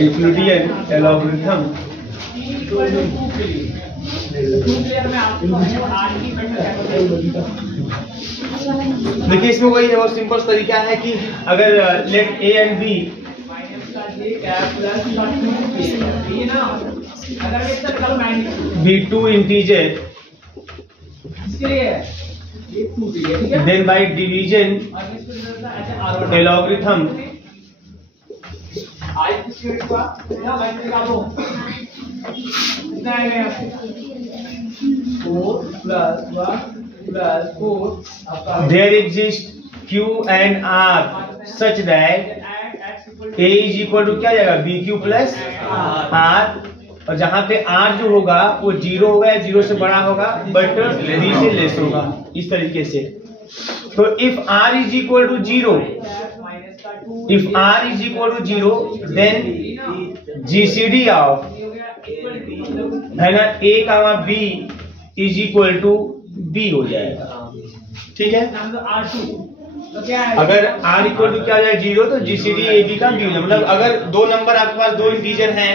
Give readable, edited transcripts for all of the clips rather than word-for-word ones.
Euclidean algorithm देखिए इसमें वही है, बहुत सिंपल तरीका है कि अगर let A and B B two integer then by division logarithm there exists q and r such that a is equal to क्या जाएगा bq plus r, और जहां पे r जो होगा वो 0 होगा या 0 से बड़ा होगा बट b से लेस होगा, इस तरीके से। तो if r is equal to 0, if r is equal to 0 then GCD of है ना a comma b is equal to b हो जाएगा, ठीक है। अगर r इक्वल टू क्या हो जाए 0 तो GCD AB का b, मतलब अगर दो नंबर आपके पास दो इंटीजर हैं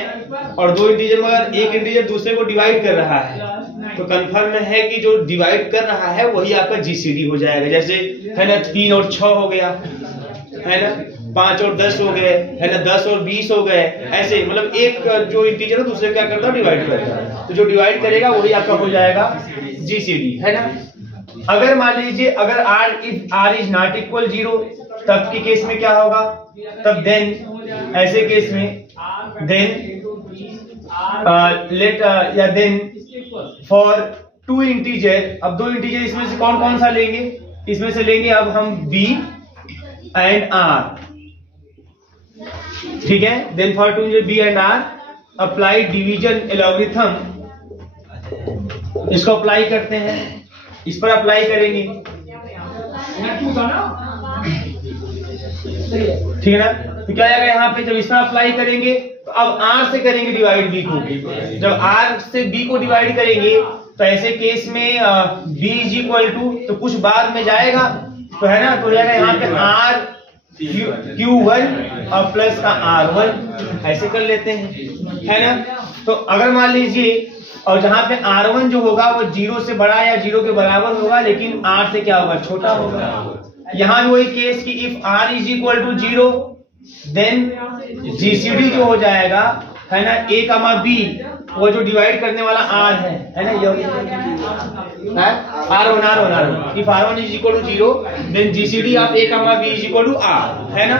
और दो इंटीजर में अगर एक इंटीजर दूसरे को डिवाइड कर रहा है तो कंफर्म है कि जो डिवाइड कर रहा है वही आपका GCD हो जाएगा। जैसे है ना 3 और 6 हो गया, है ना 5 और 10 हो गए, है ना 10 और 20 हो गए, ऐसे मतलब एक जो इंटीजर है दूसरे क्या करता है डिवाइड करता है, तो जो डिवाइड करेगा वही आपका हो जाएगा GCD, है ना। अगर मान लीजिए अगर if r is not equal 0 तब के केस में क्या होगा, तब देन ऐसे केस में देन लेट या देन फॉर टू इंटीजर, अब दो इंटीजर इसमें से कौन कौन सा लेंगे, इसमें से लेंगे अब हम b एंड r, ठीक है। Then for two integer b and r apply division algorithm, इसको अप्लाई करते हैं, इस पर अप्लाई करेंगे, ठीक है ना। तो क्या आएगा यहाँ पे, जब इस पर अप्लाई करेंगे तो अब r से करेंगे डिवाइड b को, जब r से b को डिवाइड करेंगे तो ऐसे केस में b इज इक्वल टू, तो कुछ बाद में जाएगा तो है ना, तो जाएगा यहाँ पे r q1 और प्लस का r1, ऐसे कर लेते हैं, है ना। तो अगर मान लीजिए और जहां पे r1 जो होगा वो 0 से बड़ा या 0 के बराबर होगा लेकिन r से क्या होगा छोटा होगा, यहाँ भी वही केस कि if r is equal to 0 then GCD जो हो जाएगा है ना a कामा b, वो जो डिवाइड करने वाला r है ना, ये r1 if r1 is equal to 0 then GCD of a comma b is equal to r, है ना।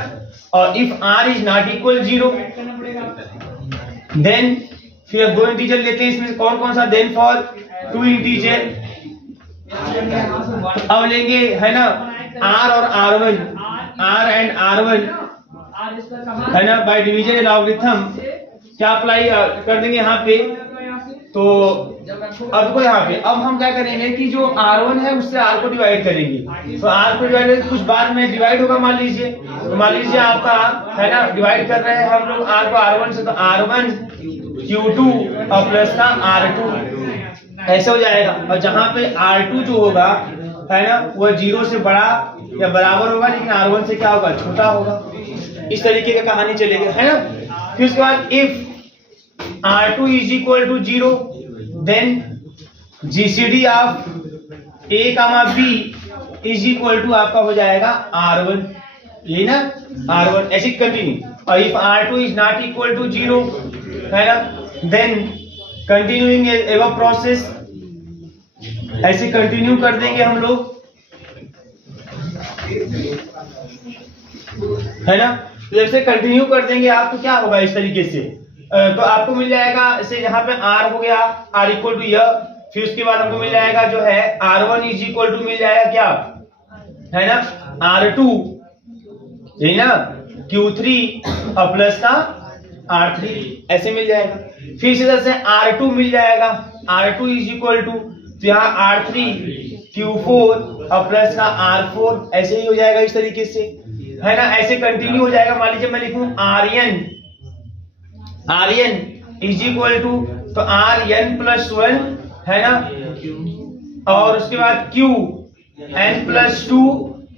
और if r is not equal 0 then फिर दो इंटीजर लेते हैं, इसमें कौन कौन सा, देन फॉर टू इंटीजर अब लेंगे है ना r और r1, r एंड r1 है ना, बाय डिवीजन एल्गोरिथम क्या अप्लाई कर देंगे यहाँ पे। तो अब को यहाँ पे अब हम क्या करेंगे कि जो r1 है उससे r को डिवाइड करेंगे, तो r को डिवाइड करेंगे कुछ बाद में डिवाइड होगा, मान लीजिए तो मान लीजिए आपका है ना डिवाइड कर रहे हैं हम लोग r को r1 से, तो r1 q2 और प्लस का r2 ऐसे हो जाएगा। और जहां पे r2 जो होगा है ना वो 0 से बड़ा या बराबर होगा लेकिन r1 से क्या होगा छोटा होगा, इस तरीके का कहानी चलेगी, है ना। फिर उसके बाद if r2 is equal to 0 then GCD of a comma b is equal to आपका हो जाएगा r1, ये ना r1 ऐसे कंटिन्यू। और if r2 is not equal to 0 है ना देन कंटिन्यूइंग एवं प्रोसेस, ऐसे कंटिन्यू कर देंगे हम लोग, है ना। तो जैसे कंटिन्यू कर देंगे आप तो क्या होगा इस तरीके से, तो आपको मिल जाएगा जैसे यहाँ पे r हो गया r इक्वल टू यह, फिर उसके बाद हमको मिल जाएगा जो है r1 इज इक्वल टू मिल जाएगा क्या है ना r2, यही ना q3 और प्लस का r3 ऐसे मिल जाएगा। फिर इसी तरह से r2 मिल जाएगा, r2 इज इक्वल टू, तो यहाँ r3 q4 और प्लस का r4 ऐसे ही हो जाएगा इस तरीके से, है ना। ऐसे कंटिन्यू हो जाएगा। मान लीजिए मैं लिखूं आर्यन इज इक्वल टू, तो rn प्लस 1 है ना, और उसके बाद q n प्लस 2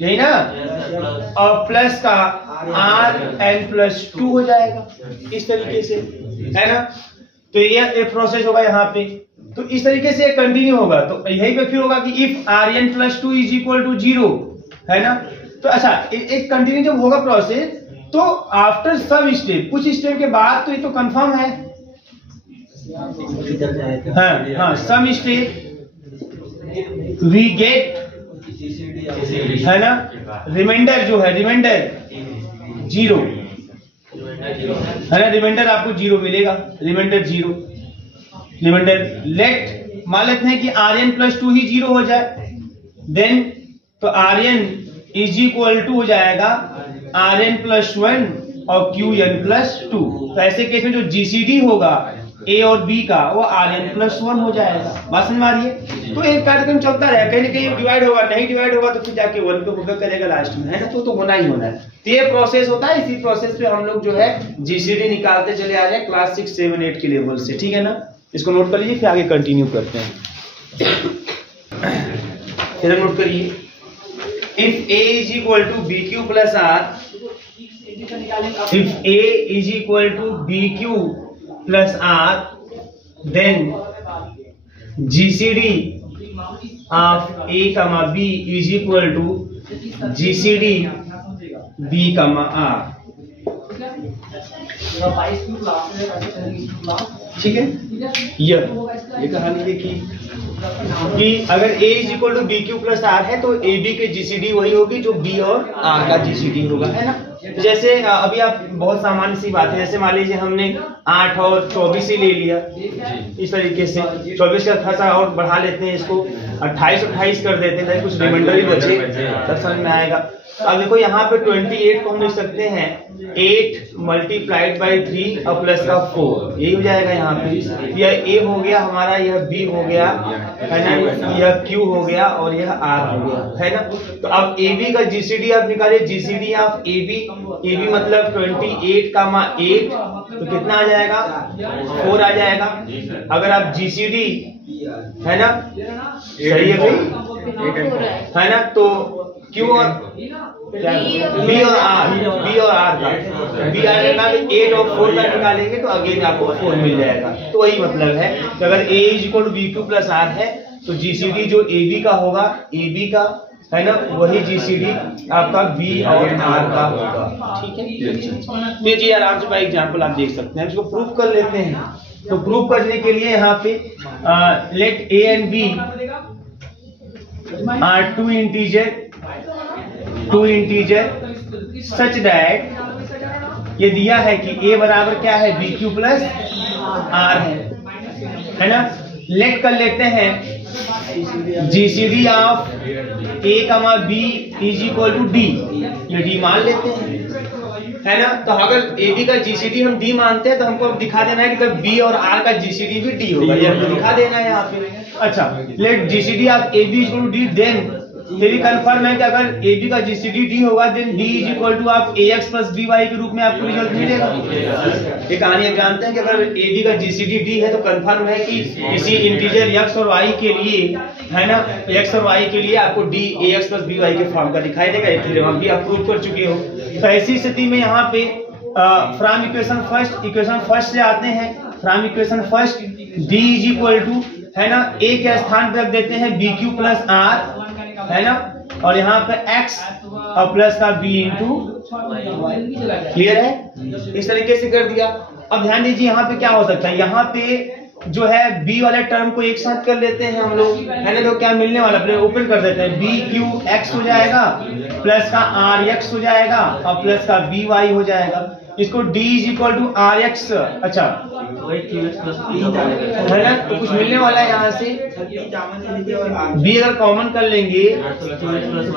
यही ना, और प्लस का Rn+2 हो जाएगा इस तरीके से, है ना। तो ये प्रोसेस होगा यहाँ पे। तो इस तरीके से कंटिन्यू होगा। तो यही पे फिर होगा कि if Rn+2 is equal to 0, है ना। तो अच्छा, एक कंटिन्यू जब होगा प्रोसेस, तो आफ्टर सम स्टेप, कुछ स्टेप के बाद तो ये तो कंफर्म है, हाँ, सम स्टेप वी गेट, है ना, रिमाइंडर जो है, रिमाइंडर 0, है ना, रिमाइंडर आपको 0 मिलेगा, रिमाइंडर 0, रिमाइंडर लेट मान लेते हैं कि Rn+2 ही 0 हो जाए, देन तो Rn इज इक्वल टू हो जाएगा Rn+1 और Qn+2। तो ऐसे केस में जो GCD होगा A और B का वो Rn+1 हो जाएगा। बात समझ मारिए। तो एक कार्यक्रम चलता रहेगा, कहीं ना कहीं डिवाइड होगा, नहीं डिवाइड होगा तो फिर जाके 1 पे होकर करेगा लास्ट में, है ना। तो होना ही होना है। तो ये प्रोसेस होता है। इसी प्रोसेस पे हम लोग जो है GCD निकालते चले आ रहे हैं क्लास 6, 7, 8 के लेवल से, ठीक है ना। इसको नोट कर लीजिए, फिर आगे कंटिन्यू करते हैं। इधर नोट करिए, if A is equal to BQ plus R, if A is equal to BQ plus R, then GCD of A comma B is equal to GCD B comma R, ठीक है। ये कहानी देखिए कि अगर A is equal to BQ plus R है तो AB के GCD वही होगी जो B और R का GCD होगा, है ना। तो जैसे अभी आप बहुत सामान्य सी बात है, जैसे मान लीजिए हमने 8 और 24 ही ले लिया, इस तरीके से 24 का थोड़ा सा और बढ़ा लेते हैं, इसको 28 कर देते हैं, कुछ रिमाइंडर ही बचे, तब समझ में आएगा। अब देखो यहाँ पे 28 को हम लिख सकते हैं 8 मल्टीप्लाइड बाई 3 और प्लस का 4, यही हो जाएगा यहाँ पे। यह A हो गया हमारा, यह B हो गया, है ना, यह Q हो गया और यह R हो गया, है ना। तो अब AB का GCD आप निकालिए, GCD ऑफ AB मतलब 28 का 8, तो कितना आ जाएगा, 4 आ जाएगा। अगर आप GCD, है ना, सही है भाई, है ना, तो Q और B और R का B R निकाल 8 और 4 का निकालेंगे तो अगेन आपको 4 मिल जाएगा। तो वही मतलब है कि अगर A is equal to BQ plus R है तो GCD जो AB का होगा, AB का, है ना, वही GCD आपका B और R का होगा, ठीक है। तो जी आराम से बाई एग्जाम्पल आप देख सकते हैं, इसको प्रूफ कर लेते हैं। तो प्रूफ करने के लिए यहाँ पे let A and B are two integer such that ये दिया है कि A बराबर क्या है, BQ प्लस R है ना। लेट कर लेते हैं GCD of A comma B is equal to D, ये D मान लेते हैं, है ना। तो अगर AB का GCD हम D मानते हैं तो हमको अब दिखा देना है कि B और R का GCD भी D होगा, ये हमको दिखा देना है यहाँ पे। अच्छा, let GCD of AB is equal to D, then ये भी कंफर्म है कि अगर AB का GCD D होगा then D is equal to आप AX प्लस BY के रूप में आपको रिजल्ट मिलेगा। ये कहानी आप जानते हैं कि अगर AB का GCD D है तो कंफर्म है कि किसी इंटीजर X और Y के लिए, है ना, X और Y के लिए आपको D AX प्लस BY के फॉर्म का दिखाई देगा। इसलिए हम भी आप प्रूव कर चुके हो। तो ऐसी स्थिति में यहाँ पे फ्रॉम इक्वेशन फर्स्ट से आते हैं। From equation first D is equal to, है ना, A के स्थान पर रख देते हैं BQ प्लस R, है ना, और यहाँ पे X और प्लस का B इंटू, क्लियर है। इस तरीके से कर दिया। अब ध्यान दीजिए यहाँ पे क्या हो सकता है, यहाँ पे जो है B वाले टर्म को एक साथ कर लेते हैं हम लोग, है ना। तो क्या मिलने वाला, अपने ओपन कर देते हैं, BQX हो जाएगा, प्लस का RX हो जाएगा और प्लस का BY हो जाएगा। इसको D is equal to RX, अच्छा, है ना, तो कुछ मिलने वाला है यहाँ से। B अगर कॉमन कर लेंगे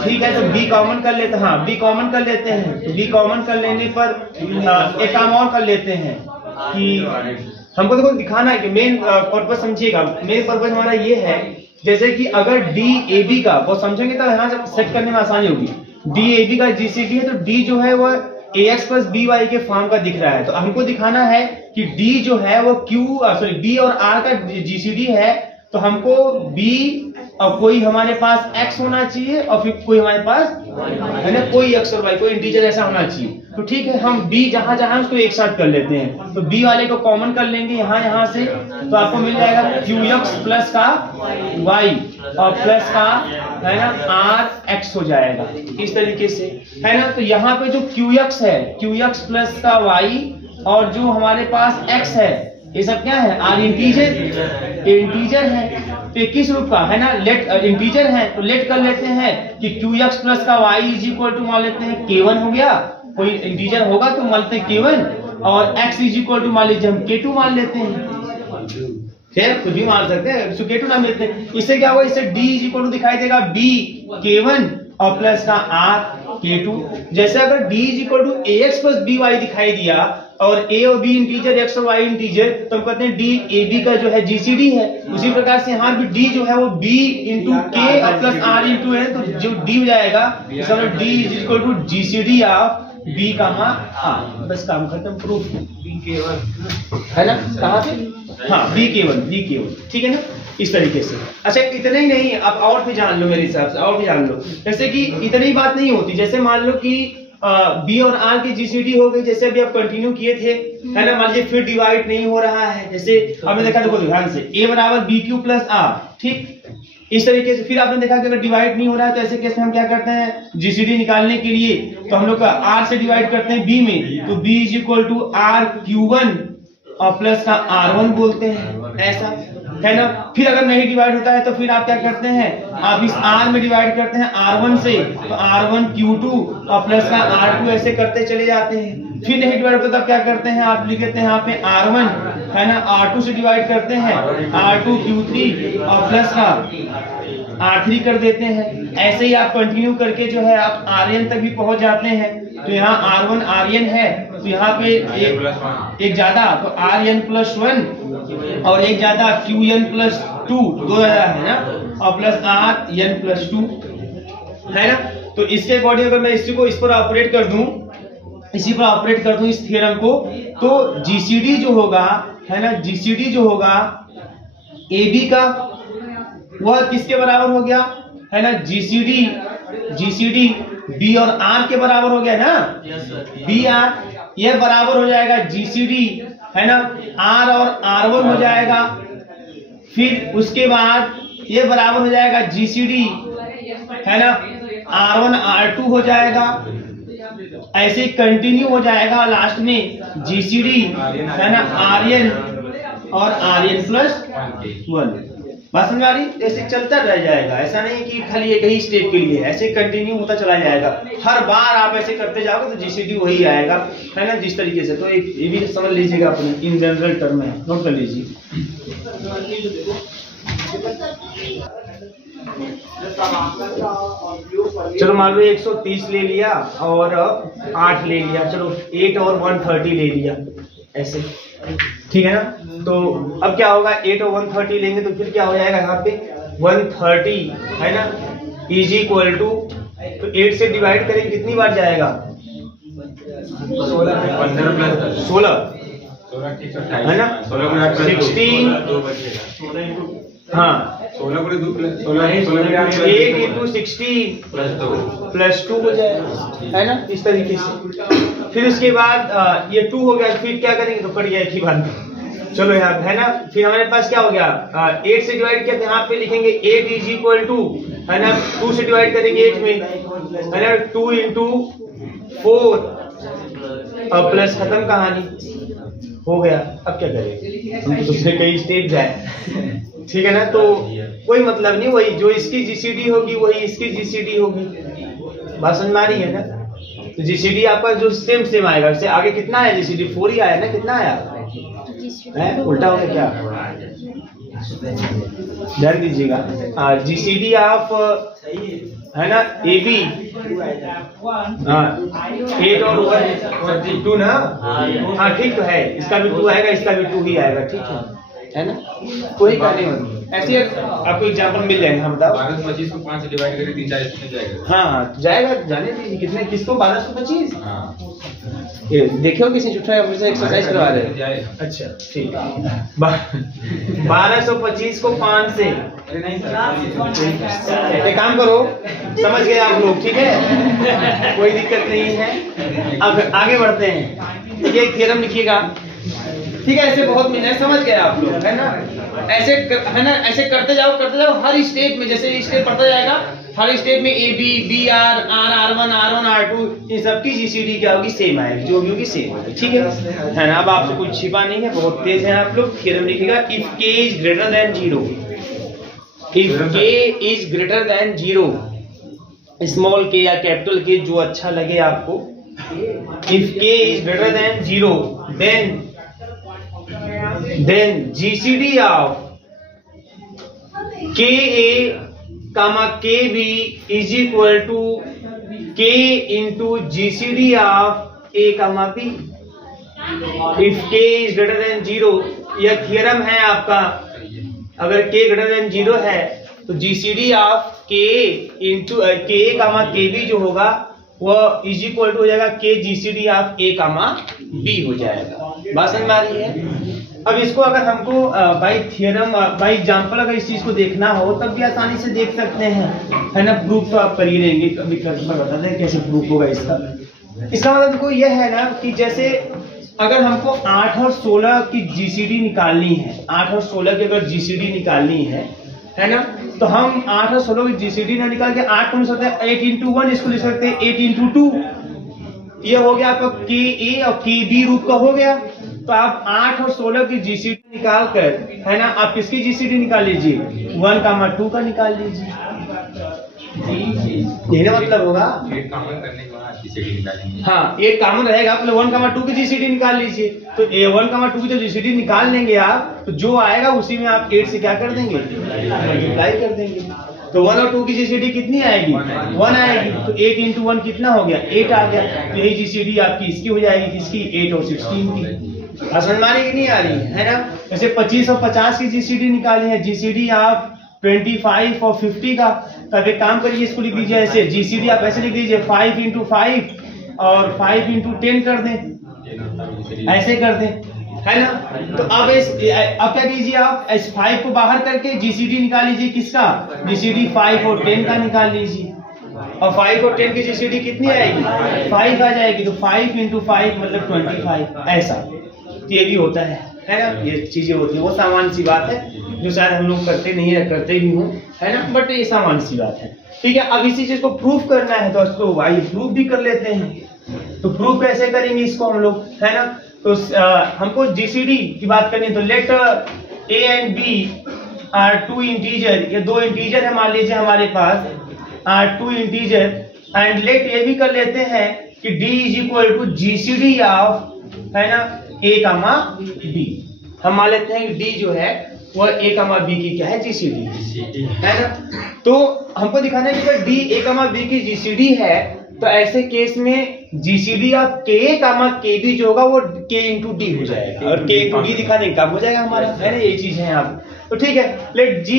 ठीक है, तो B कॉमन कर लेते हैं, हाँ B कॉमन कर लेते हैं। तो B कॉमन कर लेने पर एक काम और कर लेते हैं कि हमको देखो दिखाना है कि मेन पर्पस समझिएगा। मेन पर्पस हमारा ये है, जैसे कि अगर D AB का, वो समझेंगे तो यहाँ से सेट करने में आसानी होगी। D AB का GCD है तो D जो है वो AX प्लस BY के फॉर्म का दिख रहा है। तो हमको दिखाना है कि D जो है वो B और R का GCD है। तो हमको B और कोई हमारे पास x होना चाहिए और फिर कोई हमारे पास है ना कोई x और y, कोई इंटीजर ऐसा होना चाहिए। तो ठीक है, हम b जहां जहां उसको एक साथ कर लेते हैं। तो b वाले को कॉमन कर लेंगे यहाँ से, तो आपको मिल जाएगा qx प्लस का y और प्लस का है ना rx हो जाएगा इस तरीके से, है ना। तो यहाँ पे जो qx है, qx प्लस का y और जो हमारे पास x है, ये सब क्या है? आर इंटीजर है। तो ये किस रूप का है ना? लेट इंटीजर है, तो लेट कर लेते हैं कि qx प्लस का y इज इक्वल टू मान लेते हैं k1 हो गया। कोई इंटीजर होगा तो मान लेते हैं k1 और x इज इक्वल टू मान लीजिए हम k2 मान लेते हैं। फिर कुछ भी मान सकते हैं, इसको k2 नाम लेते हैं। इससे क्या होगा? इससे d इज इक्वल टू दिखाई देगा b k1 और प्लस का r k2। जैसे अगर d is equal to ax plus by दिखाई दिया और a और b इंटीजर, x और y इंटीजर, तो हम कहते हैं d ab का जो है gcd है। उसी प्रकार से यहाँ भी d जो है वो b इंटू k और प्लस r इंटू है, तो जो d हो जाएगा इसका मतलब d is equal to gcd of b कहाँ r। बस काम खत्म, प्रूफ है ना। कहाँ पे? हाँ b k1 ठीक है ना, इस तरीके से। अच्छा इतना ही नहीं, अब और भी जान लो, मेरे हिसाब से और भी जान लो। जैसे कि इतनी बात नहीं होती, जैसे मान लो कि बी और आर की जीसीडी हो गई, जैसे अभी आप कंटिन्यू किए थे, है ना। मान लीजिए फिर डिवाइड नहीं हो रहा है, जैसे आपने देखा, देखो ध्यान से, ए बराबर बी क्यू प्लस आर, ठीक इस तरीके से। फिर आपने देखा कि अगर डिवाइड नहीं हो रहा है तो ऐसे केस में हम क्या करते हैं? जीसीडी निकालने के लिए तो हम लोग का आर से डिवाइड करते हैं बी में, तो B is equal to R क्यू1 और प्लस का r1 बोलते हैं, ऐसा है ना। फिर अगर नहीं डिवाइड होता है तो फिर आप क्या करते हैं? आप इस r में डिवाइड करते हैं r1 से, तो r1 q2 और प्लस का r2 ऐसे करते चले जाते हैं। फिर नहीं डिवाइड होता तब क्या करते हैं? आप लिख देते हैं यहाँ पे r1 है ना, r2 से डिवाइड करते हैं, r2 q3 और प्लस का r3 कर देते हैं। ऐसे ही आप कंटिन्यू करके जो है आप rn तक भी पहुंच जाते हैं। तो यहाँ r1 rn है, तो यहाँ पे एक ज्यादा तो rn प्लस 1 और एक ज्यादा qn प्लस 2, दो ज्यादा है ना, और प्लस rn प्लस 2 है ना। तो इसके अकॉर्डिंग अगर मैं इसी को इस पर ऑपरेट कर दूं, इसी पर ऑपरेट कर दूं इस थ्योरम को, तो जीसीडी जो होगा है ना, जीसीडी जो होगा AB का वह किसके बराबर हो गया है ना? जीसीडी B और R के बराबर हो गया ना, बी आर, यह बराबर हो जाएगा जीसीडी है ना, R और R1 हो जाएगा। फिर उसके बाद ये बराबर हो जाएगा जीसीडी है ना, R1 R2 हो जाएगा। ऐसे कंटिन्यू हो जाएगा, लास्ट में जीसीडी है ना, RN और RN प्लस 1। बात समझ आ रही? ऐसे चलता रह जाएगा, ऐसा नहीं कि खाली एक ही स्टेप के लिए, ऐसे कंटिन्यू होता चला जाएगा। हर बार आप ऐसे करते जाओगे तो जीसीडी वही आएगा, है ना, जिस तरीके से। तो ये भी समझ लीजिएगा अपने इन जनरल टर्म में, नोट कर लीजिए। चलो मान लो 130 ले लिया और 8 ले लिया, चलो 8 और 130 ले लिया, ऐसे ठीक है ना। तो अब क्या होगा? 8 और 130 लेंगे तो फिर क्या हो जाएगा? यहाँ पे 130 है ना इज इक्वल टू, तो 8 से डिवाइड करेंगे कितनी बार जाएगा? 16 है ना, 16 हाँ 8 इंटू 16 प्लस 2 हो जाएगा, है ना, इस तरीके से। फिर उसके बाद ये 2 हो गया, फिर क्या करेंगे? तो कट गया एक ही बार में। चलो यहाँ है ना, फिर हमारे पास क्या हो गया? 8 से डिवाइड किया तो यहाँ पे लिखेंगे 8 इज इक्वल टू है ना, 2 से डिवाइड करेंगे 8 में है ना, 2 इंटू 4 और प्लस, खत्म कहानी, हो गया। अब क्या करें? हम तो दूसरे कई स्टेप जाए, ठीक है ना। तो कोई मतलब नहीं, वही जो इसकी जीसीडी होगी वही इसकी जीसीडी होगी। बात समझ में आ रही है ना? तो जीसीडी आपका जो सेम आएगा। इससे आगे कितना है? जीसीडी 4 ही आया ना, कितना आया है? उल्टा हो गया क्या? ध्यान दीजिएगा, जीसीडी ऑफ है ना AB, हाँ 8 और 2 ना, हाँ ठीक तो है, इसका भी 2 आएगा, इसका भी 2 ही आएगा, ठीक है ना, कोई बात नहीं। ऐसे आपको एग्जांपल मिल जाएंगे, हम बताओ। 1225 को 5 से डिवाइड करें 3 4 जाएगा, हाँ जाएगा, जाने दीजिए। कितने, किसको? 1225, ये देखियो किसी छुट्टा मुझे एक्सरसाइज करवा रहे हैं। अच्छा ठीक है। 1225 को 5 से एक काम करो, समझ गए आप लोग, ठीक है, कोई दिक्कत नहीं है। अब आगे बढ़ते हैं, ये थ्योरम लिखिएगा, ठीक है। ऐसे बहुत मिलने समझ गए आप लोग, है ना। ऐसे है ना, ऐसे करते जाओ हर स्टेप में, जैसे स्टेप पढ़ता जाएगा हर स्टेप में A B B R R R1 R1 R2 इन सबकी जीसीडी क्या होगी, सेम आएगी, जो भी होगी सेम होगी, ठीक है ना। अब आपसे कुछ छिपा नहीं है, बहुत तेज है आप लोग। थ्योरम लिखिएगा, if k is greater than 0, if k is greater than 0, small k या कैपिटल k जो अच्छा लगे आपको, if k is greater than 0 then GCD of KA, KB is equal to K into GCD of A, B. If K is greater than 0, यह theorem है आपका। अगर K greater than 0 है तो GCD of K into KA, KB जो होगा वह is equal to हो जाएगा K GCD of A, B हो जाएगा। बात समझ में आ रही है। अब इसको अगर हमको बाई थ्योरम बाई एग्जांपल अगर इस चीज को देखना हो तब भी आसानी से देख सकते हैं, है ना। प्रूफ तो आप कर ही लेंगे, कभी बताते हैं कैसे प्रूफ होगा इसका। इसका मतलब देखो यह है ना कि जैसे अगर हमको 8 और 16 की जीसीडी निकालनी है, 8 और 16 की अगर जीसीडी निकालनी है ना, तो हम 8 और 16 की जीसीडी ना निकाल के 8 को लिख सकते हैं 8 into 1, इसको लिख सकते हैं 8 into 2। ये हो गया आपका के ए और के बी रूप का हो गया। तो आप 8 और 16 की जीसीडी निकाल कर, है ना, आप किसकी जीसीडी निकाल लीजिए, 1, 2 का निकाल लीजिए। यही ना मतलब होगा, हाँ ये कॉमन रहेगा, 1, 2 की जीसीडी निकाल लीजिए। तो 1, 2 की जो जीसीडी निकाल लेंगे आप, तो जो आएगा उसी में आप 8 से क्या कर देंगे, मल्टीप्लाई कर देंगे। तो 1 और 2 की जीसीडी कितनी आएगी, 1 आएगी। तो 8 into 1 कितना हो गया, 8 आ गया। तो यही जीसीडी आपकी इसकी हो जाएगी, किसकी, 8 और 16 की। समझ में आ रही कि नहीं आ रही है ना। जैसे 25 और 50 की जीसीडी निकाली है, जीसीडी आप 25 और 50 का। तब एक काम करिए, इसको लिख दीजिए ऐसे, जीसीडी आप ऐसे लिख दीजिए 5 into 5 और 5 into 10 कर दें, ऐसे कर दें, है ना। तो अब क्या कीजिए, आप इस 5 को बाहर करके जीसीडी निकाल लीजिए, किसका, जीसीडी 5 और 10 का निकाल लीजिए। और 5 और 10 की जीसीडी कितनी आएगी, 5 आ जाएगी। तो 5 into 5 मतलब 25, ऐसा ये भी होता है ना। ये चीजें होती है, वो सामान्य सी बात है जो शायद हम लोग करते नहीं है, करते भी हों, है ना, बट ये सामान्य सी बात है, ठीक है। अब इसी चीज को प्रूफ करना है तो इसको भाई प्रूफ भी कर लेते हैं। तो प्रूफ कैसे करेंगे इसको हम लोग, है ना। तो हमको जीसीडी की बात करनी है, तो let A and B are 2 integer, ये 2 इंटीजर है मान लीजिए हमारे पास, आर 2 इंटीजर, एंड लेट ये भी कर लेते हैं कि D is equal to GCD of, है ना, ए, बी। हम मान लेते हैं कि डी जो है वह ए, बी की क्या है, जीसीडी है ना। तो हमको दिखाना है कि अगर डी ए, बी की जीसीडी है तो ऐसे केस में जीसीडी ऑफ के, के बी जो होगा वो के इंटू डी हो जाएगा, और के इंटू डी दिखाने का हो जाएगा हमारा, है ना। ये चीज है यहाँ पे। तो ठीक है, let D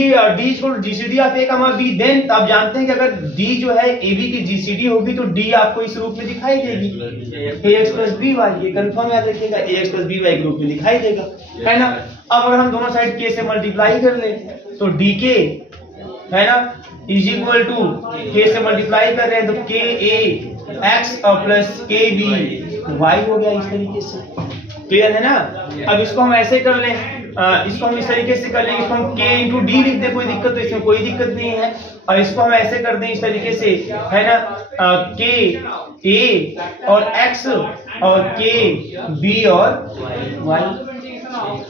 GCD of A, B. Then आप जानते हैं कि अगर डी जो है ए बी की जीसीडी होगी तो डी आपको इस रूप में दिखाई देगी, ए एक्स प्लस बी वाई, ये कंफर्म याद रखिएगा, ए एक्स प्लस बी वाई के रूप में दिखाई देगा, है ना। अब अगर हम दोनों साइड के से मल्टीप्लाई कर ले तो डी के, है ना, इज इक्वल टू के से मल्टीप्लाई कर रहे हैं तो के ए एक्स प्लस के बी वाई हो गया, इस तरीके से। क्लियर है ना। अब इसको हम ऐसे कर लें, इसको हम इस तरीके से कर लेंगे, इसको हम k इंटू डी लिख दे, कोई दिक्कत, तो इसमें कोई दिक्कत नहीं है। और इसको हम ऐसे कर दें इस तरीके से, है ना, k a और x और k b और y,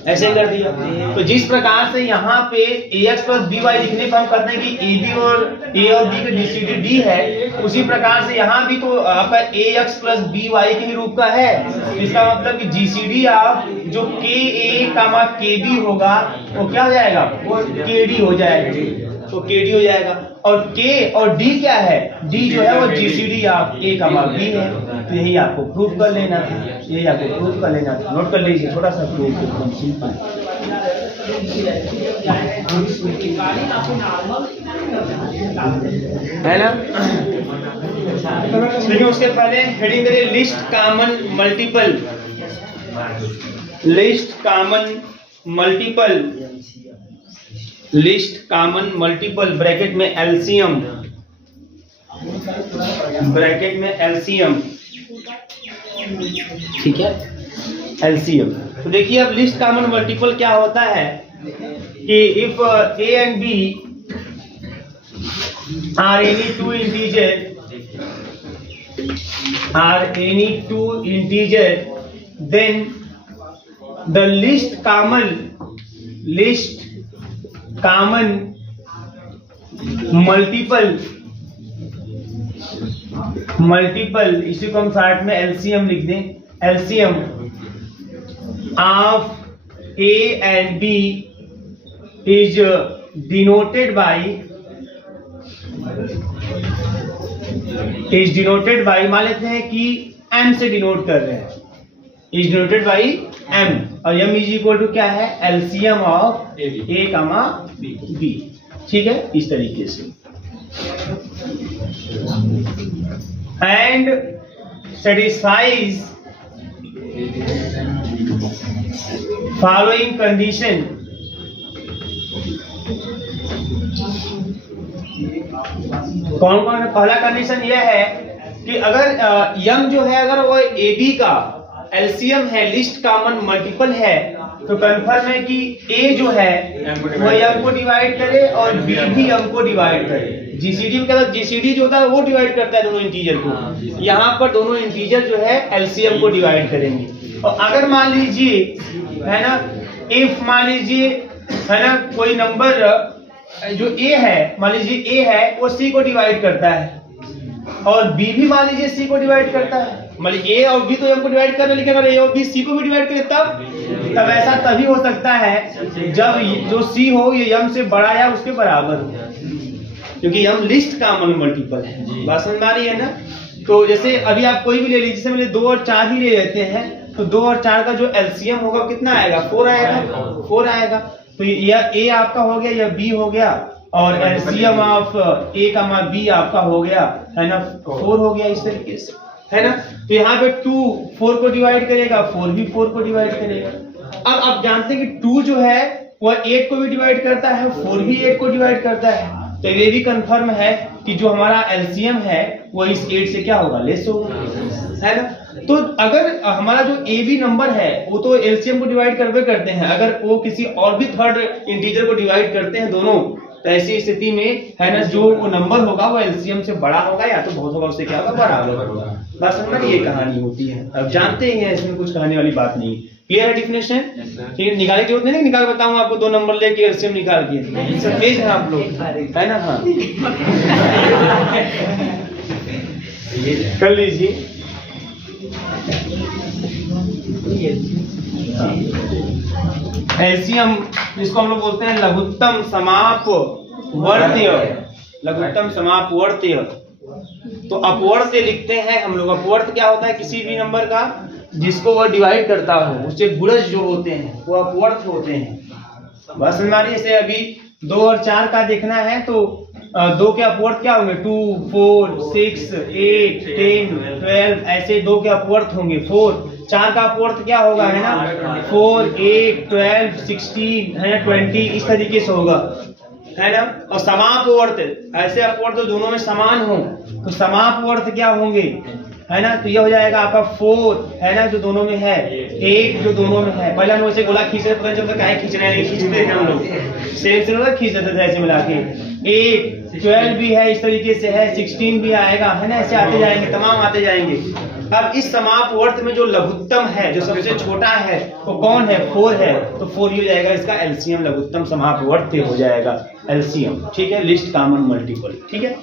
ऐसे कर दिया। तो जिस प्रकार से यहाँ पे ax प्लस by लिखने पर हम कहते हैं कि ab और a और b का जीसीडी d है, उसी प्रकार से यहाँ भी तो आपका ax प्लस by के ही रूप का है। इसका मतलब कि जीसीडी आप जो ka, kb होगा वो क्या हो जाएगा, वो kd हो जाएगा, तो kd हो जाएगा। और k और d क्या है, d जो है वो जीसीडी आप a, b है। तो यही आपको प्रूफ कर लेना था, यही आपको प्रूफ कर लेना था। नोट कर लीजिए, छोटा सा प्रूफ एकदम सिंपल, है ना। लेकिन उसके पहले हेडिंग करिए list common multiple, list common multiple, list common multiple bracket में एलसीएम, ब्रैकेट में एलसीएम, ठीक है, एलसीएम। तो देखिए अब लिस्ट कॉमन मल्टीपल क्या होता है कि if A and B are any two integer, are any two integer, then the least common multiple, multiple इसी को हम शॉर्ट में एलसीएम लिख दें, LCM of A and B is denoted by, मान लेते हैं कि एम से डिनोट कर रहे हैं, इज डिनोटेड बाई एम, और एम इज इक्वल टू क्या है, LCM of A comma B, ठीक है, इस तरीके से। एंड सेटिस्फाइज फॉलोइंग कंडीशन, कौन कौन है? पहला कंडीशन यह है कि अगर यम जो है अगर वो ए बी का एलसीएम है, लिस्ट कॉमन मल्टीपल है, तो कंफर्म है कि ए जो है वो एम को डिवाइड करे और बी भी एम को डिवाइड करे। जीसीडी में क्या होता है, जीसीडी जो होता है वो डिवाइड करता है दोनों इंटीजर को, यहाँ पर दोनों इंटीजर जो है एलसीएम को डिवाइड करेंगे। और अगर मान लीजिए है ना, इफ मान लीजिए है ना कोई नंबर जो ए है, मान लीजिए ए है वो सी को डिवाइड करता है और बी भी मान लीजिए सी को डिवाइड करता है, मान लीजिए ए और बी तो एम को डिवाइड कर रहे हैं, लेकिन अगर ए और बी सी को भी डिवाइड करे तब ऐसा तभी हो सकता है जब जो सी हो ये एम से बड़ा या उसके बराबर हो, क्योंकि एम लिस्ट कॉमन मल्टीपल है। बात समझ में आ रही है ना? तो जैसे अभी आप कोई भी ले लीजिए, जैसे मैंने 2 और 4 ही ले लेते हैं, तो 2 और 4 का जो एलसीएम होगा कितना आएगा, 4 आएगा, 4 आएगा। तो यह ए आपका हो गया, यह बी हो गया, और एलसीएम ऑफ ए का बी आपका हो गया है ना, 4 हो गया, इस तरीके से है ना। तो यहाँ पे 2 4 को डिवाइड करेगा, 4 भी 4 को डिवाइड करेगा। अब आप जानते हैं कि 2 जो है वह 8 को भी डिवाइड करता है, 4 भी 8 को डिवाइड करता है, तो ये भी कंफर्म है कि जो हमारा एलसीएम है वो इस 8 से क्या होगा, लेस होगा, है ना। तो अगर हमारा जो ए बी नंबर है वो तो एलसीएम को डिवाइड करवे करते हैं, अगर वो किसी और भी थर्ड इंटीजर को डिवाइड करते हैं दोनों, तो ऐसी स्थिति में है ना जो वो नंबर होगा वो एलसीएम से बड़ा होगा या तो बहुत होगा, उससे क्या होगा, बराबर होगा। बस समझ में, ये कहानी होती है। अब जानते ही हैं, इसमें कुछ कहानी वाली बात नहीं। क्लियर है डिफिनेशन? ठीक है, निकालने की जरूरत नहीं, निकाल बताऊंगा आपको, 2 नंबर लेके एलसीएम निकाल के, तेज है आप लोग, है ना? हाँ कर लीजिए। एलसीएम जिसको हम लोग बोलते हैं लघुत्तम समापवर्त्य, लघुत्तम समापवर्त्य, तो अपवर्त्य लिखते हैं हम लोग। अपवर्त्य क्या होता है, किसी भी नंबर का जिसको वह डिवाइड करता हो उससे गुणज जो होते हैं वो अपवर्त्य होते हैं। बस हमारी जैसे अभी 2 और 4 का देखना है, तो 2 के अपवर्त क्या होंगे, 2 4 6 8 10 12, ऐसे 2 के अपवर्त होंगे 4। 4 का अपवर्त क्या होगा, है ना, 4 8 12 16 है ना 20, इस तरीके से होगा, है ना। और समापवर्त, ऐसे अपवर्त जो दोनों में समान हो तो समापवर्त क्या होंगे, है ना। तो ये हो जाएगा आपका 4 है ना जो दोनों में है, 8 जो दोनों में है। पहले हम वैसे गोला खींच रहे, पता नहीं चलता काहे खींच रहे हैं, खींचते हैं हम लोग सेम से खींच देते थे ऐसे मिला के। 8 12 भी है, इस तरीके से है, 16 भी आएगा, है ना, ऐसे आते जाएंगे, तमाम आते जाएंगे। अब इस समापवर्त में जो लघुत्तम है, जो सबसे छोटा है, वो कौन है, 4 है, तो 4 ही हो जाएगा इसका एलसीएम, लघुत्तम समापवर्त हो जाएगा एलसीएम। ठीक है, लिस्ट कॉमन मल्टीपल, ठीक है,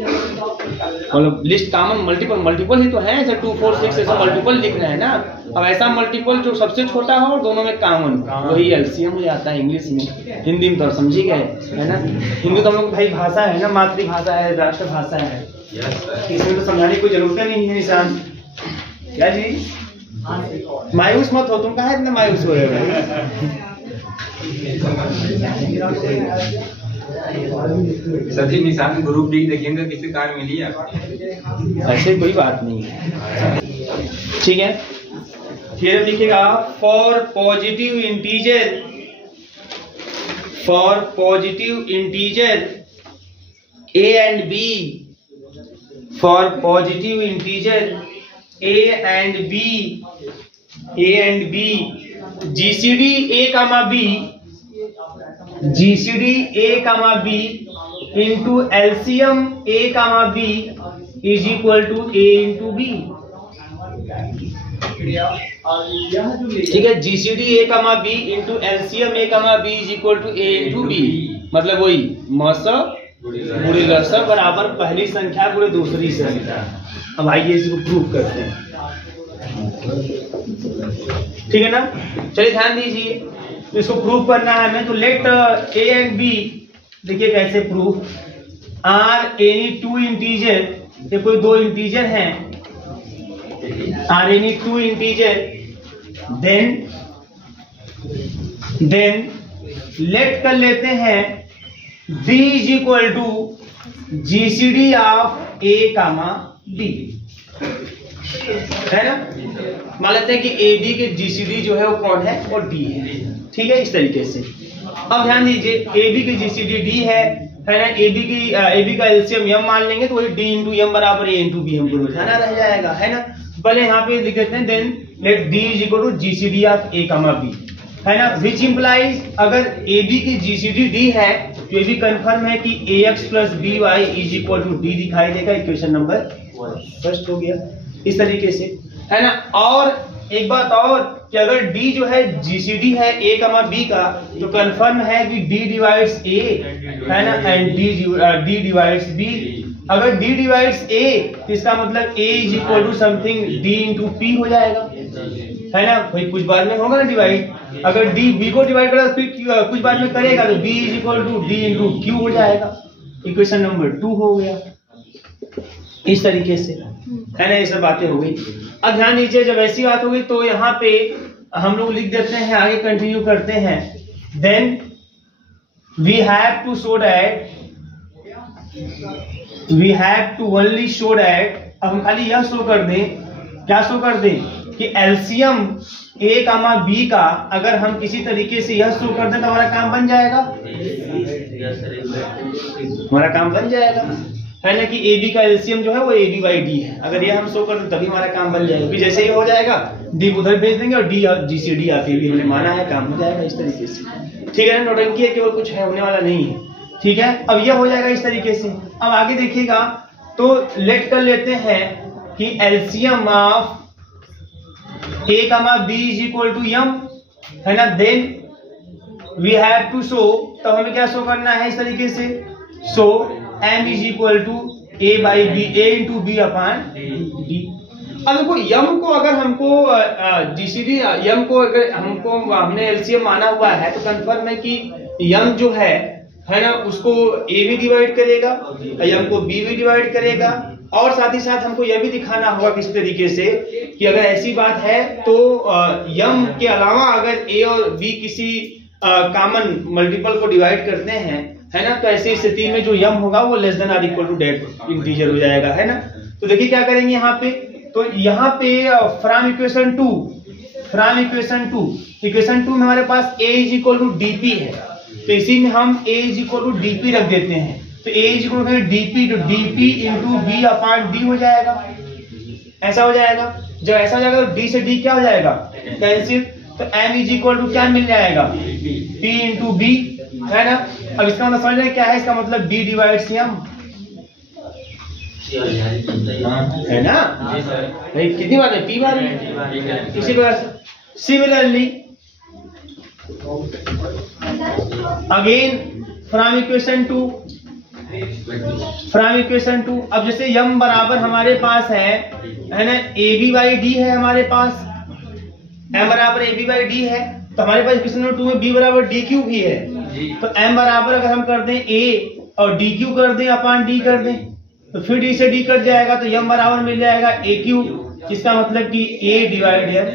मतलब लिस्ट कॉमन मल्टीपल, मल्टीपल ही तो है, ऐसे 2 4 6 ऐसा मल्टीपल लिख रहे हैं ना। अब ऐसा मल्टीपल जो सबसे छोटा हो और दोनों में कॉमन, वही एलसीएम हो जाता है। इंग्लिश में, हिंदी में तो समझी गए, है ना। हिंदी तो हम लोग भाई भाषा है ना, मातृभाषा है, राष्ट्रभाषा है, इसमें तो समझाने की कोई जरूरत नहीं है। निशान क्या जी, मायूस मत हो, तुम कहाँ इतना मायूस हो रहे हो? सर जी निशान ग्रुप डी देखिएगा किसी कार मिली है ऐसे कोई बात नहीं है, ठीक है। फिर लिखिएगा for positive integer a and b, for positive integer a and b GCD a comma b into LCM a comma b is equal to a into b, ठीक है। GCD a comma b into LCM a comma b is equal to a into b, मतलब वही मौसा गुणे लसा बराबर पहली संख्या गुणे दूसरी संख्या। अब आइए इसको प्रूव करते हैं, ठीक है ना। चलिए ध्यान दीजिए, तो इसको प्रूव करना है हमें। तो लेट ए एंड बी, देखिए कैसे proof. Are any two integer, ये कोई दो इंटीजर हैं, are any two integer, then let कर लेते हैं B is equal to GCD of A comma B, है ना। मान लेते हैं कि AB के GCD जो है वो कौन है, और D है, ठीक है। इस तरीके से अब ध्यान दीजिए, AB की GCD D है ना। AB का LCM M मान लेंगे तो वही D into M बराबर A into B हमको लिखाना रह जाएगा, है ना। पहले यहाँ पे लिख देते हैं, then let D is equal to GCD of A comma B, है ना। विच इंप्लाइज, अगर AB की GCD D है तो ये भी कंफर्म है कि AX plus BY is equal to D दिखाई देगा। इक्वेशन नंबर फर्स्ट हो गया इस तरीके से, है ना। और एक बात और कि अगर D जो है GCD है A कमा B का, तो कंफर्म है कि D डिवाइड्स A, है ना, एंड D डिवाइड्स B। अगर D डिवाइड्स A तो इसका मतलब A is equal to something D into P हो जाएगा, है ना। भाई कुछ बाद में होगा ना डिवाइड, अगर D B को डिवाइड करेगा फिर कुछ बाद में करेगा तो B is equal to D into Q हो जाएगा। इक्वेशन नंबर 2 हो गया इस तरीके से, है ना। ये सब बातें हो गई। अब ध्यान दीजिए, जब ऐसी बात होगी तो यहाँ पे हम लोग लिख देते हैं, आगे कंटिन्यू करते हैं। Then we have to show that, अब हम खाली यह शो कर दें, क्या शो कर दें कि एलसीएम A कामा B का अगर हम किसी तरीके से यह शो कर दें तो हमारा काम बन जाएगा, है ना, कि AB का एलसीएम जो है वो AB बाई D है। अगर ये हम शो कर दें तभी हमारा काम बन जाएगा। फिर जैसे ही हो जाएगा D उधर भेज देंगे और D GCD आप भी हमने माना है, काम हो जाएगा इस तरीके से, ठीक है ना। नोटंकी है, केवल कुछ है होने वाला नहीं है, ठीक है। अब यह हो जाएगा इस तरीके से। अब आगे देखिएगा, तो लेट कर लेते हैं कि LCM of A comma B is equal to M, है ना। Then we have to show, तब हमें क्या शो करना है इस तरीके से, show M is equal to A by B, A into B upon D। अब देखो M को अगर हमको GCD M को अगर हमने LCM माना हुआ है तो कंफर्म है कि M जो है ना, उसको A भी डिवाइड करेगा, M को B भी डिवाइड करेगा। और साथ ही साथ हमको यह भी दिखाना होगा किस तरीके से कि अगर ऐसी बात है तो M के अलावा अगर A और B किसी कॉमन मल्टीपल को डिवाइड करते हैं, है ना, तो ऐसी स्थिति में जो M होगा वो less than or equal to that integer हो जाएगा, है ना। तो देखिए क्या करेंगे यहाँ पे, तो यहाँ पे फ्रॉम इक्वेशन 2 में हमारे पास A is equal to DP है, तो इसी में हम A is equal to DP रख देते हैं। तो A is equal to DP, तो DP into B upon D हो जाएगा, ऐसा हो जाएगा। जब ऐसा हो जाएगा तो D से D क्या हो जाएगा, कैंसिल। तो M इज इक्वल टू क्या मिल जाएगा, P इंटू B, है ना। अब इसका मतलब समझ रहे हैं क्या है, इसका मतलब D डिवाइड्स M, है ना। कितनी बार है, P बार है। इसी प्रकार सिमिलरली अगेन फ्रॉम इक्वेशन 2, अब जैसे M बराबर हमारे पास है ना, AB बाई D है हमारे पास, M बराबर AB बाई D है, तो हमारे पास इक्वेशन नंबर 2 में B बराबर DQ भी है। तो M बराबर अगर हम कर दें A और DQ कर दें अपॉन D कर दें, तो फिर D से D कट जाएगा, तो M बराबर मिल जाएगा AQ, जिसका मतलब कि A डिवाइड M,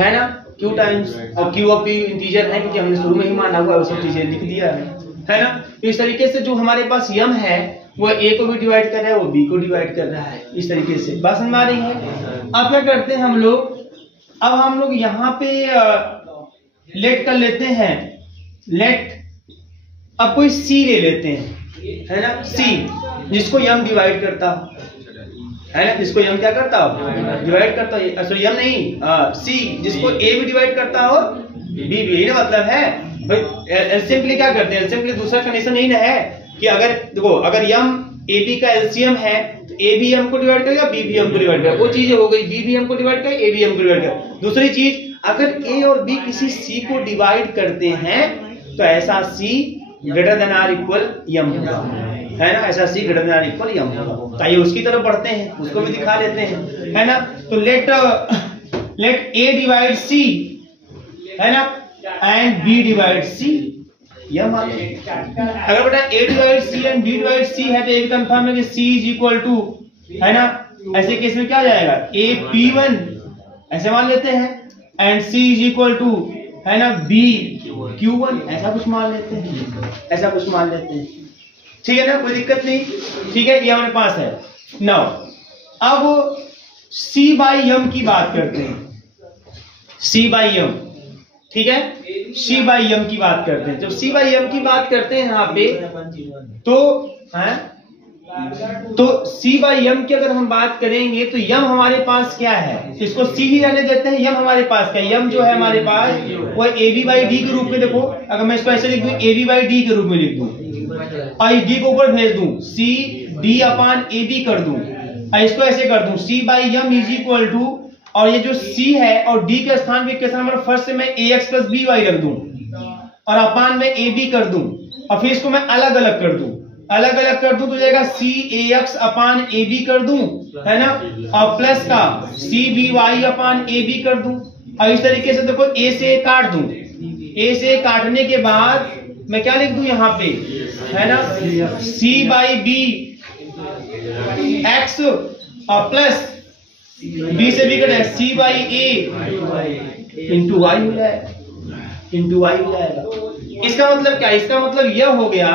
है ना, Q टाइम्स। और Q और P इंटीजर है क्योंकि हमने शुरू में ही माना हुआ है, वो सब चीजें लिख दिया है। है ना। इस तरीके से जो हमारे पास यम है वो ए को भी डिवाइड कर रहा है, वो बी को डिवाइड कर रहा है, इस तरीके से बात समझ में आ रही है। अब क्या करते हैं हम लोग, अब हम लोग यहाँ पे लेट कर लेते हैं, लेट अब कोई सी ले लेते हैं, है ना, सी जिसको यम डिवाइड करता हो, है ना, जिसको यम क्या करता हो, डिवाइड करता हो, सॉरी यम नहीं, सी जिसको ए भी डिवाइड करता हो बी भी, यही मतलब है भाई। एलसीएम के लिए क्या करते हैं, एलसीएम के लिए दूसरा कंडीशन यही ना है कि अगर देखो अगर यम ए बी का एलसीएम है तो ए भी एम को डिवाइड करेगा, बी भी एम को डिवाइड करेगा, वो चीज हो गई, बी भी एम को डिवाइड करेगा, ए भी एम को डिवाइड करेगा। दूसरी चीज अगर ए और बी किसी सी को डिवाइड करते हैं तो ऐसा सी ग्रेटर देन आर इक्वल यम होगा, है ना, ऐसा सी ग्रेटर देन आर इक्वल यम होगा। तो आइए उसकी तरफ बढ़ते हैं, उसको भी दिखा लेते हैं, है ना। तो लेट ए डिवाइड सी, है ना, and B divide C, M आ गया। अगर बेटा A divide C and B divide C है तो ये भी कंफर्म है कि सी इज इक्वल टू, है ना, ऐसे केस में क्या हो जाएगा, ए P1 ऐसे मान लेते हैं and C is equal to, है ना, बी Q1 ऐसा कुछ मान लेते हैं, ऐसा कुछ मान लेते हैं, ठीक है ना, कोई दिक्कत नहीं, ठीक है, ये हमारे पास है। नाउ अब सी बाई यम की बात करते हैं, सी बाई यम, ठीक है, सी बाई यम की बात करते हैं। जब सी बाई यम की बात करते हैं यहाँ पे तो है, तो सी बाई यम की अगर हम बात करेंगे तो यम हमारे पास क्या है, इसको सी ही रहने देते हैं। यम हमारे पास क्या, यम जो है हमारे पास वो ए बी बाई डी के रूप में, देखो अगर मैं इसको ऐसे लिख दूं, ए बी बाई डी के रूप में लिख दूं और डी को ऊपर भेज दूं, सी डी अपान ए बी कर दूं, और इसको ऐसे कर दूं, C by M is equal to, और ये जो C है और D के स्थान पे कैसा नंबर फर्स्ट से मैं AX प्लस BY रख दूं और अपान में AB कर दूं और फिर इसको मैं अलग अलग कर दूं, अलग अलग कर दूं तो जाएगा CAX अपान AB कर दूं, है ना, और प्लस का CBY अपान AB कर दूं। और इस तरीके से देखो A से काट दूं, A से काटने के बाद मैं क्या लिख दूं यहाँ पे, है ना, C बाई B X और प्लस बी से बी कटे सी बाई ए इंटू वाई हो जाएगा, इंटू वाई हो जाएगा। इसका मतलब क्या, इसका मतलब यह हो गया,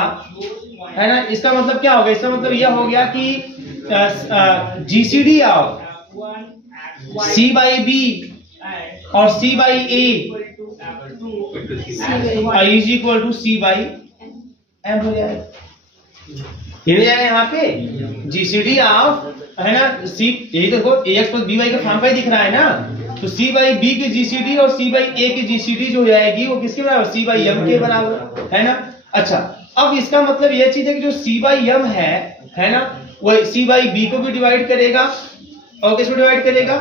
है ना, इसका मतलब क्या हो गया, इसका मतलब यह हो गया कि GCD of C by B और C by A is equal to C by M हो जाएगा, ये जाएगा यहाँ पे जीसीडी ऑफ, है ना, सी, यही देखो AX प्लस BY का फॉर्म पर दिख रहा है ना, तो C बाई B की GCD और C बाई A की GCD जो जाएगी वो किसके बराबर, C बाई M के बराबर, है ना। अच्छा अब इसका मतलब यह चीज है कि जो C बाई M है ना, वो C बाई B को भी डिवाइड करेगा और किसको डिवाइड करेगा,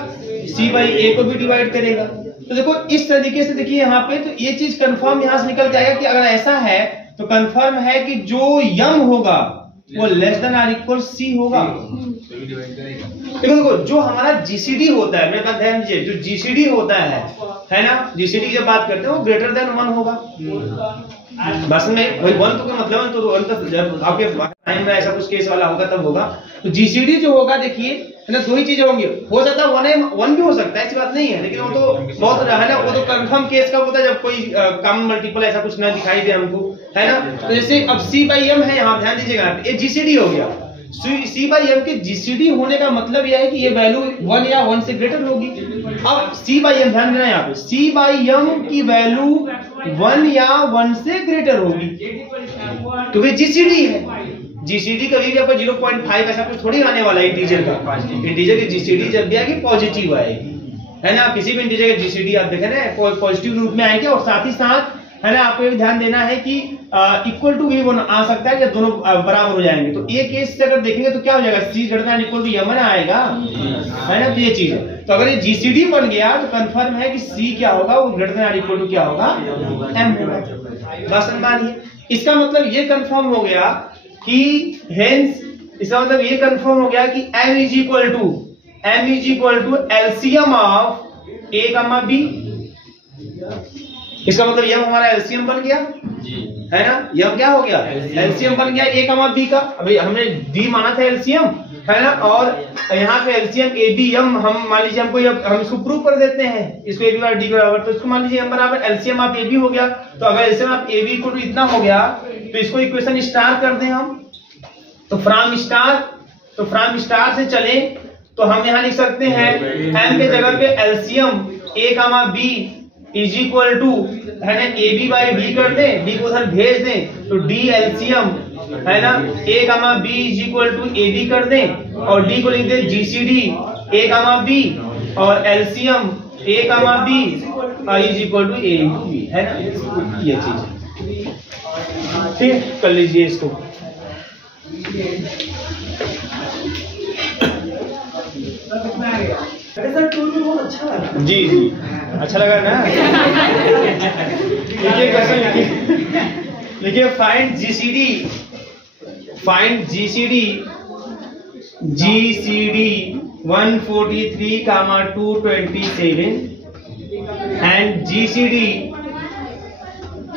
C बाई A को भी डिवाइड करेगा। तो देखो इस तरीके से देखिए यहाँ पे, तो ये चीज कंफर्म यहाँ से निकल जाएगा कि अगर ऐसा है तो कंफर्म है कि जो यम होगा वो less than or equal C होगा। देखो देखो जो हमारा जीसीडी होता है, मेरे पास ध्यान दीजिए, जो जीसीडी होता है ना, जीसीडी की जब बात करते हैं वो ग्रेटर देन 1 होगा। बस में वही 1 तो का मतलब है, तो 1 तक जब आपके टाइम में ऐसा कुछ केस वाला होगा तब होगा। तो जीसीडी जो होगा देखिए, है ना, दो ही चीजें होंगी, हो सकता है 1 भी हो सकता है, ऐसी बात नहीं है, लेकिन वो तो बहुत, है ना, वो तो कंफर्म केस का होता है जब कोई कॉमन मल्टीपल ऐसा कुछ ना दिखाई दे हमको, है ना। तो जैसे अब सी बाई एम है, यहाँ ध्यान दीजिएगा, ये जीसीडी हो गया, सी बाई एम के जीसीडी होने का मतलब यह है कि ये वैल्यू 1 या 1 से ग्रेटर होगी। अब सी बाई एम ध्यान देना, यहाँ पे सी बाई एम की वैल्यू 1 या 1 से ग्रेटर होगी क्योंकि जीसीडी है। जीसीडी कभी भी आपको 0.5 ऐसा कुछ थोड़ी आने वाला है इंटीजर का, इंटीजर की जीसीडी जब भी आएगी पॉजिटिव आएगी, है ना। किसी भी इंटीजर का जीसीडी आप देखें ना पॉजिटिव रूप में आएगी, और साथ ही साथ, है ना, आपको ये ध्यान देना है कि इक्वल टू भी आ सकता है या दोनों बराबर हो जाएंगे। तो एक केस से अगर देखेंगे तो क्या हो जाएगा, सी ग्रेटर देन इक्वल टू यम आएगा, है ना, तो ये चीज है। तो अगर ये जीसीडी बन गया तो कंफर्म है कि सी क्या होगा, वो ग्रेटर देन इक्वल टू क्या होगा, एम होगा। बस मानिए, इसका मतलब ये कंफर्म हो गया कि हेंस, इसका मतलब ये कंफर्म हो गया कि m is equal to LCM of A comma B. इसका मतलब यम हमारा एलसीएम बन गया, है ना, यम क्या हो गया, एलसीएम बन गया ए कमा बी का। अभी हमने डी माना था एलसीएम, है ना। और यहाँ पे एलसीएम ए बी एम हम मान लीजिए हमको हम इसको प्रूव कर देते हैं, इसको ए बी बार डी के बराबर, तो इसको मान लीजिए एम बराबर एलसीएम आप ए बी हो गया। तो अगर एलसीएम आप ए बी को इतना हो गया तो इसको इक्वेशन स्टार कर दें हम, तो फ्रॉम स्टार से चले तो हम यहाँ लिख सकते हैं एम के जगह पे LCM A comma B is equal to है ना ए बी बाई डी कर दें, डी को उधर भेज दें तो डी एलसीएम है ना A comma B is equal to A B कर दें, और डी को लिख दें जीसीडी ए कामा बी और LCM A comma B is equal to A B, है ना। ये चीज ठीक कर लीजिए इसको। जी जी अच्छा लगा ना। लिखिए क्वेश्चन लिखिए फाइंड जीसीडी 143, 227 एंड जीसीडी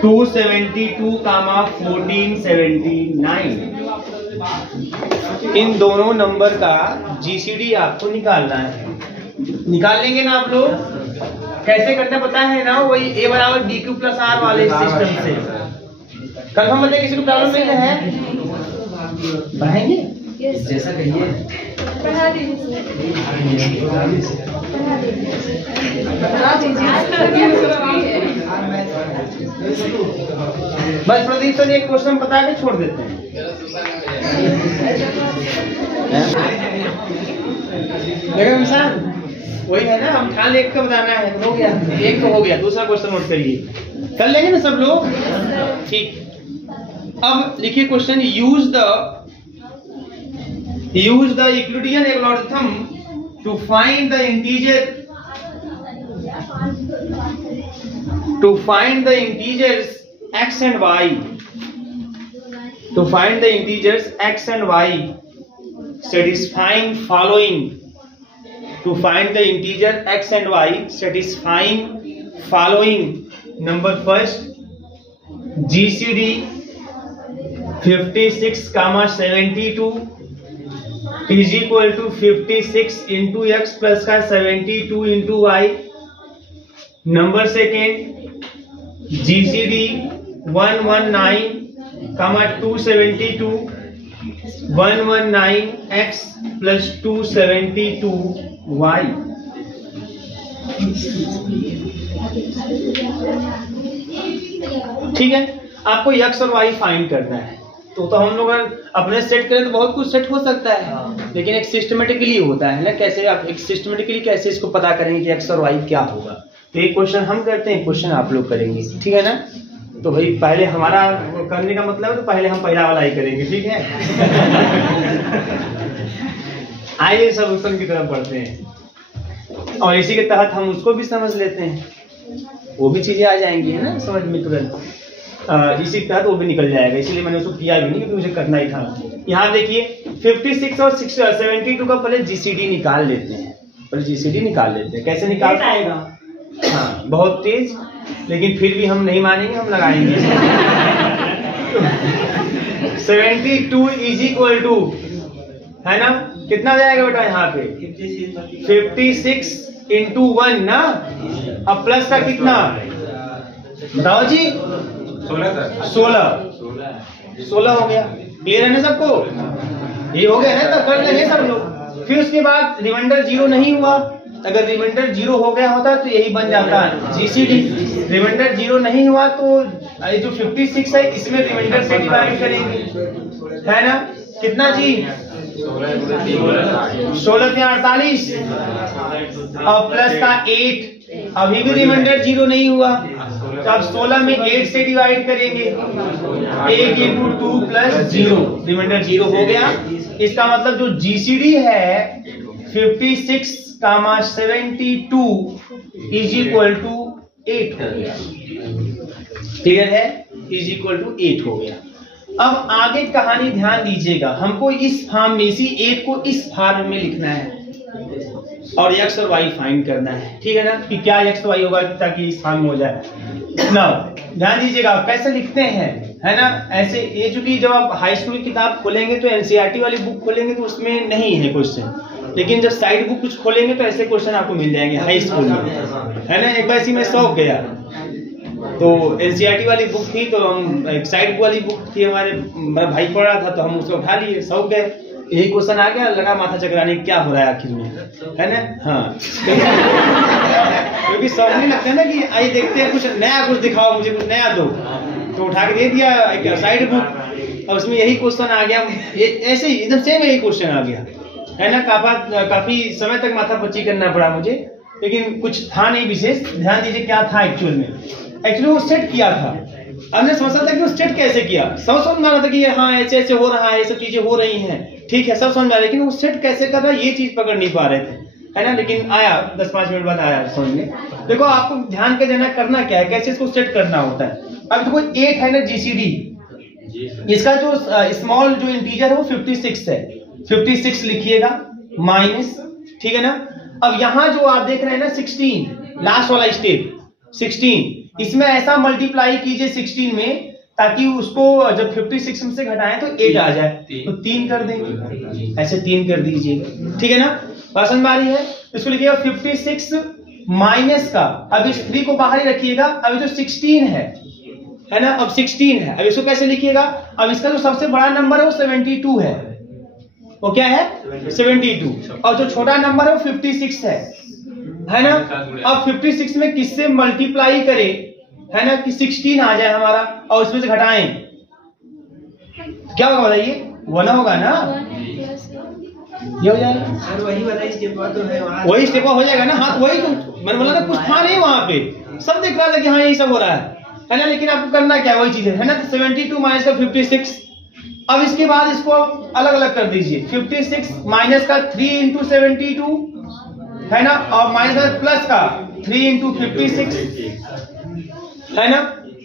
272, 1479। इन दोनों नंबर का जीसीडी आपको निकालना है। निकाल लेंगे ना आप लोग? कैसे करना पता है ना, वही ए बराबर बी क्यू प्लस आर वाले सिस्टम से। कंफर्म बताइए किसी को प्रॉब्लम नहीं है? पढ़ाएंगे जैसा कहिए। बस प्रदीप सर एक क्वेश्चन बता के छोड़ देते हैं। देखो मिसाल वही है ना, हम ठान एक का बताना है, हो गया एक तो हो गया। दूसरा क्वेश्चन नोट करिए, कर लेंगे ना सब लोग? ठीक। अब लिखिए question, use the Euclidean algorithm to find the integers x and y, to find the integers x and y satisfying following, to find the integer x and y satisfying following number first GCD 56, 72 is equal to 56 into x plus का 72 into y। number second GCD 119, 272 119x plus 272y। ठीक है, आपको x और y find करना है। तो हम लोग अपने सेट करें तो बहुत कुछ सेट हो सकता है, लेकिन एक सिस्टमेटिकली होता है ना। कैसे आप एक सिस्टमेटिकली कैसे इसको पता करेंगे कि x और y क्या होगा? तो एक क्वेश्चन हम करते हैं, क्वेश्चन आप लोग करेंगे, ठीक है ना। तो भाई पहले हमारा करने का मतलब है तो पहले हम पहला वाला ही करेंगे, ठीक है। आइए सॉल्यूशन की तरफ बढ़ते हैं और इसी के तहत हम उसको भी समझ लेते हैं, वो भी चीजें आ जाएंगी, है ना, समझ में तुरंत। इसी के तहत वो भी निकल जाएगा, इसलिए मैंने उसको किया भी नहीं क्योंकि मुझे करना ही था। यहाँ देखिए 56 और 72 का पहले जीसीडी निकाल लेते हैं। कैसे निकालते हैं? हाँ बहुत तेज, लेकिन फिर भी हम नहीं मानेंगे, हम लगाएंगे। 72 इज इक्वल टू है ना, कितना जाएगा बेटा यहाँ पे? 56 इंटू 1 ना, अब प्लस का कितना बताओ जी? 16 हो गया। क्लियर है ना सबको? ये हो गया ना, तो कर लेंगे सब लोग। फिर उसके बाद रिमाइंडर 0 नहीं हुआ, अगर रिमाइंडर 0 हो गया होता तो यही बन जाता है जीसीडी। रिमाइंडर 0 नहीं हुआ तो जो 56 है इसमें रिमाइंडर से डिवाइड करेंगे, है ना। कितना जी? 16 से 48 और प्लस का 8, अभी भी रिमाइंडर 0 नहीं हुआ तो अब 16 में 8 से डिवाइड करेंगे, 8 इंटू 2 प्लस 0, रिमाइंडर 0 हो गया। इसका मतलब जो जीसीडी है 56, 72 इज इक्वल टू 8 हो गया। क्लियर है? इज इक्वल टू 8 हो गया। अब आगे कहानी ध्यान दीजिएगा, हमको इस फॉर्म में इसी 8 को इस फॉर्म में लिखना है और x और y फाइंड करना है, ठीक है ना, कि क्या x और y होगा ताकि इस फॉर्म में हो जाए। नाउ ध्यान दीजिएगा कैसे लिखते हैं। है ना। ऐसे ये चूंकि जब आप हाई स्कूल की किताब खोलेंगे तो एनसीईआरटी वाली बुक खोलेंगे तो उसमें नहीं है क्वेश्चन, लेकिन जब साइड बुक कुछ खोलेंगे तो ऐसे क्वेश्चन आपको मिल जाएंगे हाई स्कूल में, है ना। एक बार इसी में शौक गया, तो एनसीईआरटी वाली बुक थी, तो हम एक साइड बुक वाली बुक थी, मेरा भाई पढ़ रहा था तो हम उसको उठा लिए, शौक गए, यही क्वेश्चन आ गया, लगा माथा चकराने क्या हो रहा है आखिर में, है ना। हाँ क्योंकि शौक नहीं लगता है ना कि आइए देखते हैं कुछ नया, कुछ दिखाओ मुझे, कुछ नया दो, तो उठा के दे दिया एक साइड बुक, और उसमें यही क्वेश्चन आ गया, ऐसे ही एकदम सेम यही क्वेश्चन आ गया, है ना। काफी समय तक माथा पच्ची करना पड़ा मुझे, लेकिन कुछ था नहीं विशेष। ध्यान दीजिए क्या था एक्चुअल में, एक्चुअली वो सेट किया था, हमने समझा था कि वो सेट कैसे किया, सब समझ में आ रहा था कि हाँ ऐसे ऐसे हो रहा है, ये सब चीजें हो रही हैं, ठीक है सब समझ में आ रहा है, लेकिन वो सेट कैसे कर रहा है ये चीज पकड़ नहीं पा रहे थे, है ना। लेकिन आया 10-5 मिनट बाद आया समझ में। देखो आपको ध्यान के देना करना क्या है, कैसे इसको सेट करना होता है। अब देखो 8 है ना जीसीडी, इसका जो स्मॉल जो इंटीजर है वो 56 है, 56 लिखिएगा माइनस, ठीक है ना। अब यहाँ जो आप देख रहे हैं ना 16, लास्ट वाला स्टेप 16, इसमें ऐसा मल्टीप्लाई कीजिए 16 में, ताकि उसको जब 56 से घटाएं तो 8 आ जाए, तो 3 कर देंगे, ऐसे 3 कर दीजिए, ठीक है ना। बात समझ में आ रही है। इसको लिखिएगा 56 माइनस का, अब इस 3 को बाहर ही रखिएगा, अब जो 16 है ना, अब 16 है, अब इसको कैसे लिखिएगा, अब इसका जो सबसे बड़ा नंबर है वो 72 है, वो क्या है 72, और जो छोटा नंबर है वो 56 है ना। अब 56 में किससे मल्टीप्लाई करें, है ना, कि 16 आ जाए हमारा, और उसमें से घटाएं, क्या होगा बताइए, 1 होगा ना, ये हो जाएगा सर, वही वाला स्टेप तो है, वही स्टेप हो जाएगा ना। हाँ वही तो मैंने बोला था, कुछ था नहीं वहां पे, सब दिख रहा था कि हाँ यही सब हो रहा है ना, लेकिन आपको करना क्या है वही चीज है ना। 72 माइनस का 56, अब इसके बाद इसको अलग अलग कर दीजिए, 56 माइनस का 3 इंटू 72, है ना, और माइनस का प्लस का 3 इंटू 56, है ना।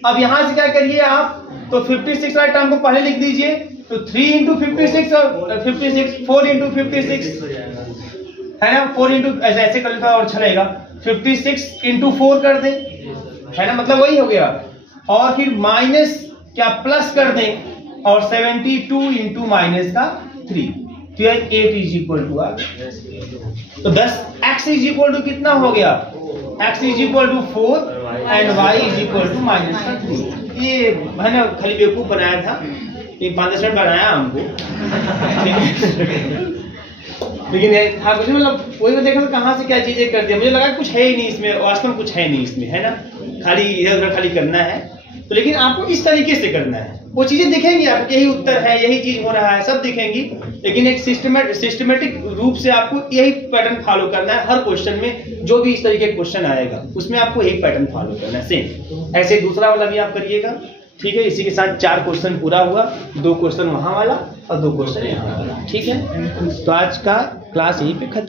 अब यहां से क्या करिए आप, तो 56 वाले टर्म को पहले लिख दीजिए, तो 3 इंटू 56 और 56 4 इंटू 56, है ना, 4 इंटू ऐसे कर लेता और अच्छा रहेगा, 56 इंटू 4 कर दें, है ना, मतलब वही हो गया, और फिर माइनस क्या प्लस कर दें, और 72 इंटू माइनस का 3, तो 8 इज इक्वल टू आ गया। तो 10 x इज इक्वल टू कितना हो गया, x is equal to 4 and y is equal to minus का 3। ये है ना खाली बेवकूफ बनाया था, 5-10 मिनट बनाया हमको, लेकिन था कुछ, मतलब वही में देखा तो कहाँ से क्या चीजें कर दिया, मुझे लगा कुछ है ही नहीं इसमें, वास्तव में कुछ है नहीं इसमें, है ना, खाली इधर उधर खाली करना है। तो लेकिन आपको इस तरीके से करना है, वो चीजें दिखेंगी आपको, यही उत्तर है, यही चीज हो रहा है, सब दिखेंगी, लेकिन एक सिस्टमेटिक रूप से आपको यही पैटर्न फॉलो करना है। हर क्वेश्चन में जो भी इस तरीके का क्वेश्चन आएगा उसमें आपको एक पैटर्न फॉलो करना है सेम। ऐसे दूसरा वाला भी आप करिएगा, ठीक है। इसी के साथ 4 क्वेश्चन पूरा हुआ, 2 क्वेश्चन वहां वाला और 2 क्वेश्चन यहाँ वाला, ठीक है। तो आज का क्लास यहीं पे खत्म।